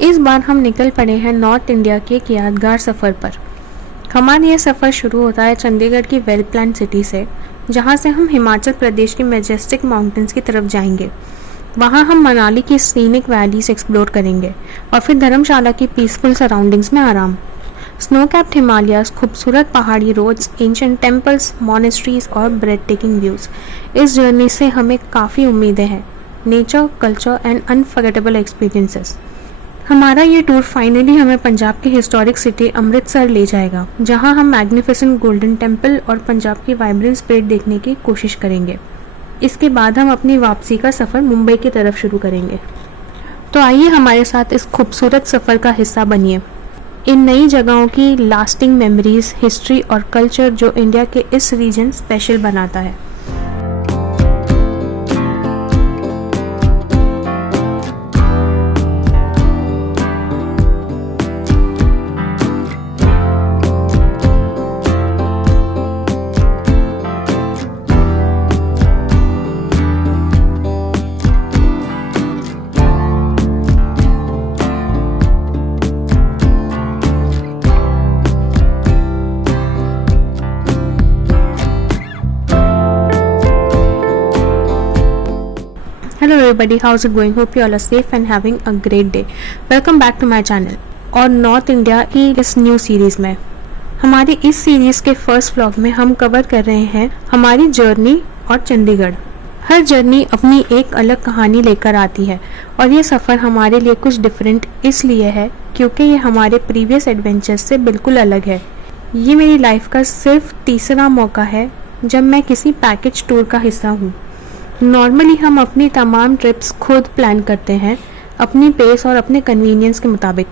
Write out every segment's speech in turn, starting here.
इस बार हम निकल पड़े हैं नॉर्थ इंडिया के एक यादगार सफ़र पर। हमारा ये सफ़र शुरू होता है चंडीगढ़ की वेल प्लान सिटी से, जहाँ से हम हिमाचल प्रदेश के मैजेस्टिक माउंटेन्स की तरफ जाएंगे। वहाँ हम मनाली की सीनिक वैलीज एक्सप्लोर करेंगे और फिर धर्मशाला की पीसफुल सराउंडिंग्स में आराम। स्नो कैप्ड हिमालयाज, खूबसूरत पहाड़ी रोड्स, एंशिएंट टेम्पल्स, मॉनेस्ट्रीज और ब्रेड टेकिंग व्यूज़। इस जर्नी से हमें काफ़ी उम्मीदें हैं। Nature, culture and unforgettable experiences. हमारा ये टूर फाइनली हमें पंजाब की हिस्टोरिक सिटी अमृतसर ले जाएगा, जहां हम मैग्निफिसेंट गोल्डन टेम्पल और पंजाब की वाइब्रेंट स्पिरिट देखने की कोशिश करेंगे। इसके बाद हम अपनी वापसी का सफ़र मुंबई की तरफ शुरू करेंगे। तो आइए हमारे साथ इस खूबसूरत सफ़र का हिस्सा बनिए। इन नई जगहों की लास्टिंग मेमोरीज, हिस्ट्री और कल्चर जो इंडिया के इस रीजन स्पेशल बनाता है। Hello everybody, how's it going? Hope you all are safe and having a great day. Welcome back to my channel और नॉर्थ इंडिया की इस न्यू सीरीज़ में। हमारी इस सीरीज़ के फर्स्ट व्लॉग में हम कवर कर रहे हैं हमारी जर्नी और चंडीगढ़। हर जर्नी अपनी एक अलग कहानी लेकर आती है और ये सफ़र हमारे लिए कुछ डिफरेंट इसलिए है क्योंकि ये हमारे प्रीवियस एडवेंचर्स से बिल्कुल अलग है। ये मेरी लाइफ का सिर्फ तीसरा मौका है जब मैं किसी पैकेज टूर का हिस्सा हूँ। नॉर्मली हम अपनी तमाम ट्रिप्स खुद प्लान करते हैं, अपनी पेस और अपने कन्वीनियंस के मुताबिक।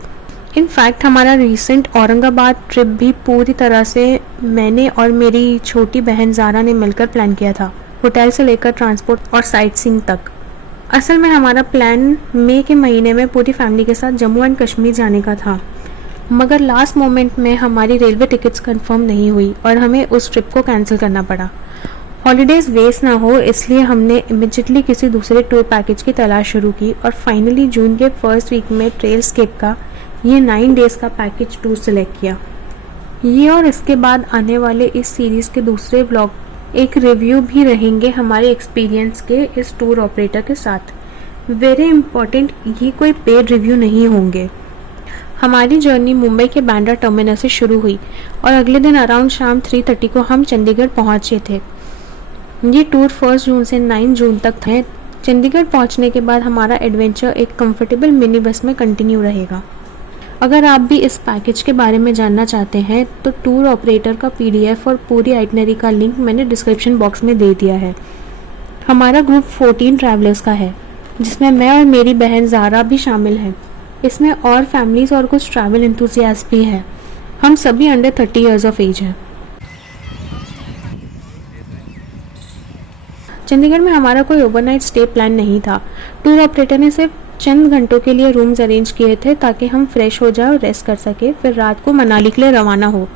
इनफैक्ट हमारा रिसेंट औरंगाबाद ट्रिप भी पूरी तरह से मैंने और मेरी छोटी बहन ज़ारा ने मिलकर प्लान किया था, होटल से लेकर ट्रांसपोर्ट और साइट सीइंग तक। असल में हमारा प्लान मई के महीने में पूरी फैमिली के साथ जम्मू एंड कश्मीर जाने का था, मगर लास्ट मोमेंट में हमारी रेलवे टिकट्स कंफर्म नहीं हुई और हमें उस ट्रिप को कैंसिल करना पड़ा। हॉलीडेज़ वेस्ट ना हो इसलिए हमने इमिजिएटली किसी दूसरे टूर पैकेज की तलाश शुरू की और फाइनली जून के फर्स्ट वीक में ट्रेलस्केप का ये 9 डेज़ का पैकेज टूर सेलेक्ट किया। ये और इसके बाद आने वाले इस सीरीज़ के दूसरे व्लॉग एक रिव्यू भी रहेंगे हमारे एक्सपीरियंस के इस टूर ऑपरेटर के साथ। वेरी इंपॉर्टेंट, ये कोई पेड रिव्यू नहीं होंगे। हमारी जर्नी मुंबई के बांद्रा टर्मिनस से शुरू हुई और अगले दिन अराउंड शाम 3:30 को हम चंडीगढ़ पहुँचे थे। ये टूर 1 जून से 9 जून तक है। चंडीगढ़ पहुंचने के बाद हमारा एडवेंचर एक कंफर्टेबल मिनी बस में कंटिन्यू रहेगा। अगर आप भी इस पैकेज के बारे में जानना चाहते हैं तो टूर ऑपरेटर का PDF और पूरी आइटनरी का लिंक मैंने डिस्क्रिप्शन बॉक्स में दे दिया है। हमारा ग्रुप 14 ट्रैवलर्स का है, जिसमें मैं और मेरी बहन ज़ारा भी शामिल हैं। इसमें और फैमिलीज़ और कुछ ट्रैवल एंथुसियास्ट भी हैं। हम सभी अंडर 30 ईयर्स ऑफ एज हैं। चंडीगढ़ में हमारा कोई ओवरनाइट स्टे प्लान नहीं था। टूर ऑपरेटर ने सिर्फ चंद घंटों के लिए रूम्स अरेंज किए थे ताकि हम फ्रेश हो जाए और रेस्ट कर सके, फिर रात को मनाली के लिए रवाना हो।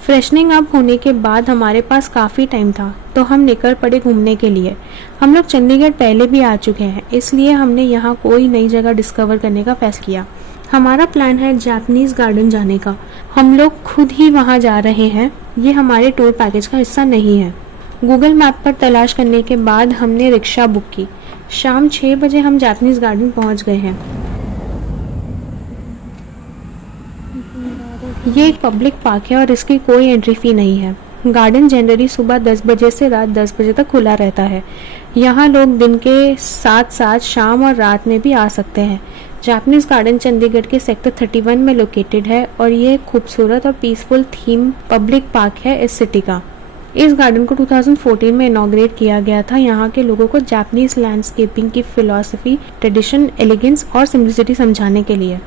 फ्रेशनिंग अप होने के बाद हमारे पास काफ़ी टाइम था तो हम निकल पड़े घूमने के लिए। हम लोग चंडीगढ़ पहले भी आ चुके हैं, इसलिए हमने यहाँ कोई नई जगह डिस्कवर करने का फैसला किया। हमारा प्लान है जापानीज़ गार्डन जाने का। हम लोग खुद ही वहाँ जा रहे हैं, ये हमारे टूर पैकेज का हिस्सा नहीं है। गूगल मैप पर तलाश करने के बाद हमने रिक्शा बुक की। शाम 6 बजे हम जापानीज़ गार्डन पहुंच गए हैं। ये एक पब्लिक पार्क है और इसकी कोई एंट्री फ़ी नहीं है। गार्डन जनरली सुबह 10 बजे से रात 10 बजे तक खुला रहता है। यहाँ लोग दिन के साथ साथ शाम और रात में भी आ सकते हैं। जापानीज़ गार्डन चंडीगढ़ के सेक्टर 31 में लोकेटेड है और ये खूबसूरत और पीसफुल थीम पब्लिक पार्क है इस सिटी का। इस गार्डन को 2014 में इनॉग्रेट किया गया था यहाँ के लोगों को जापानीज लैंडस्केपिंग की फिलॉसफी, ट्रेडिशन, एलिगेंस और सिंप्लिसिटी समझाने के लिए।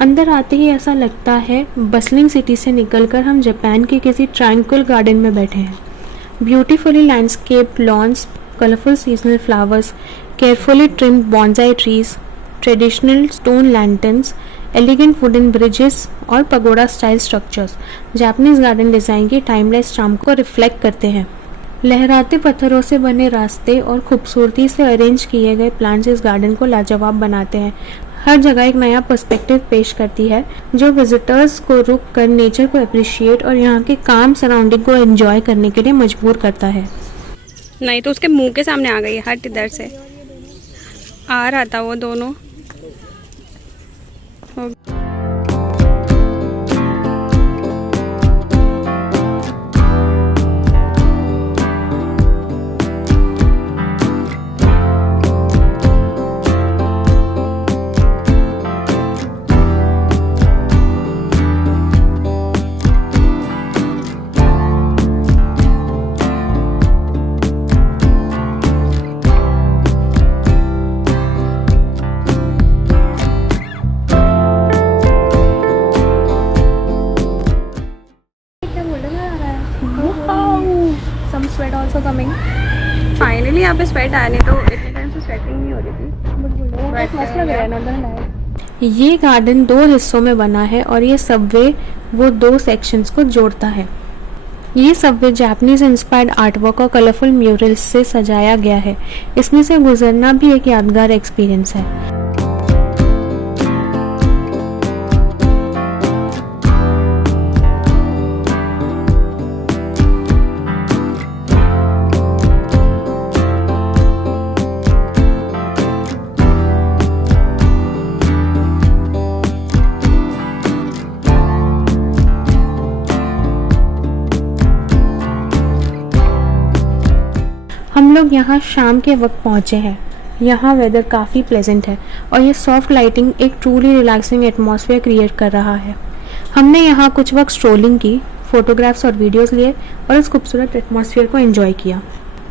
अंदर आते ही ऐसा लगता है बसलिंग सिटी से निकलकर हम जापान के किसी ट्रायंगुलर गार्डन में बैठे हैं। Beautifully landscape lawns, colourful seasonal flowers, carefully trimmed bonsai trees, traditional stone lanterns, elegant wooden bridges और pagoda style structures Japanese garden design की टाइमलेस चार्म को रिफ्लेक्ट करते हैं। लहराते पत्थरों से बने रास्ते और खूबसूरती से अरेंज किए गए प्लांट्स इस गार्डन को लाजवाब बनाते हैं। हर जगह एक नया पर्सपेक्टिव पेश करती है जो विजिटर्स को रुक कर नेचर को अप्रिशिएट और यहाँ के काम सराउंडिंग को एंजॉय करने के लिए मजबूर करता है। नहीं तो उसके मुंह के सामने आ गई, हट इधर से। आ रहा था वो दोनों। Some sweat also coming. Finally यहाँ पे स्वेट आया, नहीं तो इतने टाइम से स्वेटिंग नहीं हो रही थी। मस्त लग रहा है ना। ये गार्डन 2 हिस्सों में बना है और ये सबवे वो 2 सेक्शंस को जोड़ता है। ये सबवे जापानीज इंस्पायर्ड आर्टवर्क और कलरफुल म्यूरल्स से सजाया गया है। इसमें से गुजरना भी एक यादगार एक्सपीरियंस है। हम लोग यहाँ शाम के वक्त पहुँचे हैं। यहाँ वेदर काफ़ी प्लेजेंट है और ये सॉफ्ट लाइटिंग एक ट्रूली रिलैक्सिंग एटमॉस्फेयर क्रिएट कर रहा है। हमने यहाँ कुछ वक्त स्ट्रोलिंग की, फोटोग्राफ्स और वीडियोस लिए और इस खूबसूरत एटमॉस्फेयर को एंजॉय किया।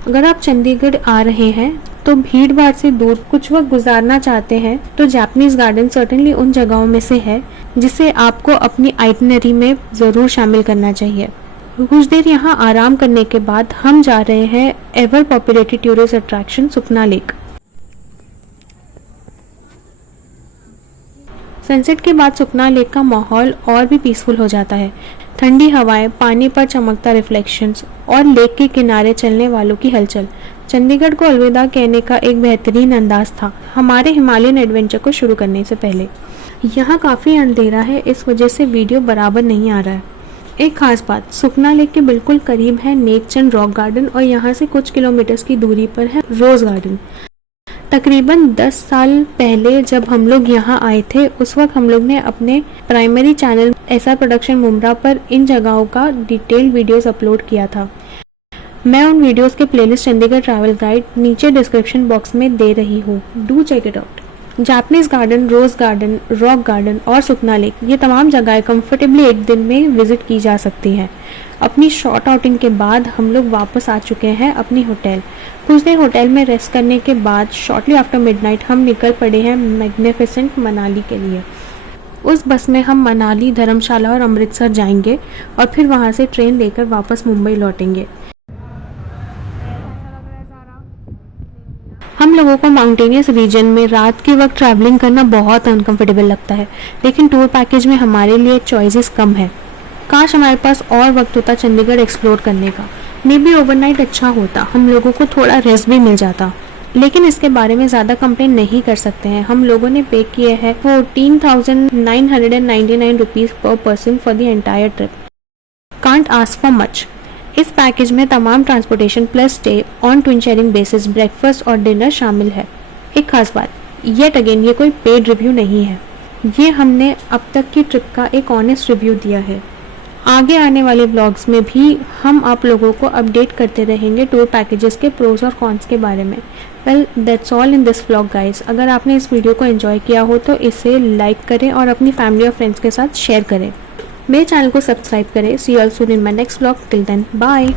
अगर आप चंडीगढ़ आ रहे हैं तो भीड़ भाड़ से दूर कुछ वक्त गुजारना चाहते हैं तो जापानीज गार्डन सर्टेनली उन जगहों में से है जिसे आपको अपनी आइटनरी में ज़रूर शामिल करना चाहिए। कुछ देर यहाँ आराम करने के बाद हम जा रहे हैं एवर पॉपुलेटेड टूरिस्ट अट्रैक्शन सुखना लेक। सनसेट के बाद सुखना लेक का माहौल और भी पीसफुल हो जाता है। ठंडी हवाएं, पानी पर चमकता रिफ्लेक्शंस और लेक के किनारे चलने वालों की हलचल चंडीगढ़ को अलविदा कहने का एक बेहतरीन अंदाज था हमारे हिमालयन एडवेंचर को शुरू करने से पहले। यहाँ काफ़ी अंधेरा है, इस वजह से वीडियो बराबर नहीं आ रहा है। एक खास बात, सुखना लेक के बिल्कुल करीब है नेकचंद रॉक गार्डन और यहाँ से कुछ किलोमीटर्स की दूरी पर है रोज गार्डन। तकरीबन 10 साल पहले जब हम लोग यहाँ आए थे उस वक्त हम लोग ने अपने primary channel SR production Mumbra पर इन जगहों का डिटेल्ड वीडियोस अपलोड किया था। मैं उन वीडियोस के प्लेलिस्ट चंडीगढ़ ट्रैवल गाइड नीचे डिस्क्रिप्शन बॉक्स में दे रही हूँ, do check it out. Japanese garden, rose garden, rock garden और सुखना लेक, ये तमाम जगहें कंफर्टेबली एक दिन में विजिट की जा सकती हैं। अपनी शॉर्ट आउटिंग के बाद हम लोग वापस आ चुके हैं अपनी होटल। कुछ देर होटल में रेस्ट करने के बाद शॉर्टली आफ्टर मिडनाइट हम निकल पड़े हैं मैग्निफिसेंट मनाली के लिए। उस बस में हम मनाली, धर्मशाला और अमृतसर जाएंगे और फिर वहाँ से ट्रेन लेकर वापस मुंबई लौटेंगे। हम लोगों को माउंटेनियस रीजन में रात के वक्त ट्रैवलिंग करना बहुत अनकंफर्टेबल लगता है, लेकिन टूर पैकेज में हमारे लिए चॉइसेस कम है। काश हमारे पास और वक्त होता चंडीगढ़ एक्सप्लोर करने का। मे बी ओवरनाइट अच्छा होता, हम लोगों को थोड़ा रेस्ट भी मिल जाता, लेकिन इसके बारे में ज़्यादा कंप्लेन नहीं कर सकते हैं। हम लोगों ने पे किए हैं 14,999 रुपीज़ पर person for the entire trip. Can't ask for much. इस पैकेज में तमाम transportation plus stay on twin sharing basis, breakfast और डिनर शामिल है। एक खास बात, येट अगेन ये कोई पेड रिव्यू नहीं है, ये हमने अब तक की ट्रिप का एक ऑनेस्ट रिव्यू दिया है। आगे आने वाले ब्लॉग्स में भी हम आप लोगों को अपडेट करते रहेंगे टूर पैकेजेस के प्रोज और कॉन्स के बारे में। Well that's all in this vlog guys. अगर आपने इस वीडियो को एंजॉय किया हो तो इसे लाइक करें और अपनी फैमिली और फ्रेंड्स के साथ शेयर करें। मेरे चैनल को सब्सक्राइब करें। See you all soon in my next vlog. Till then bye.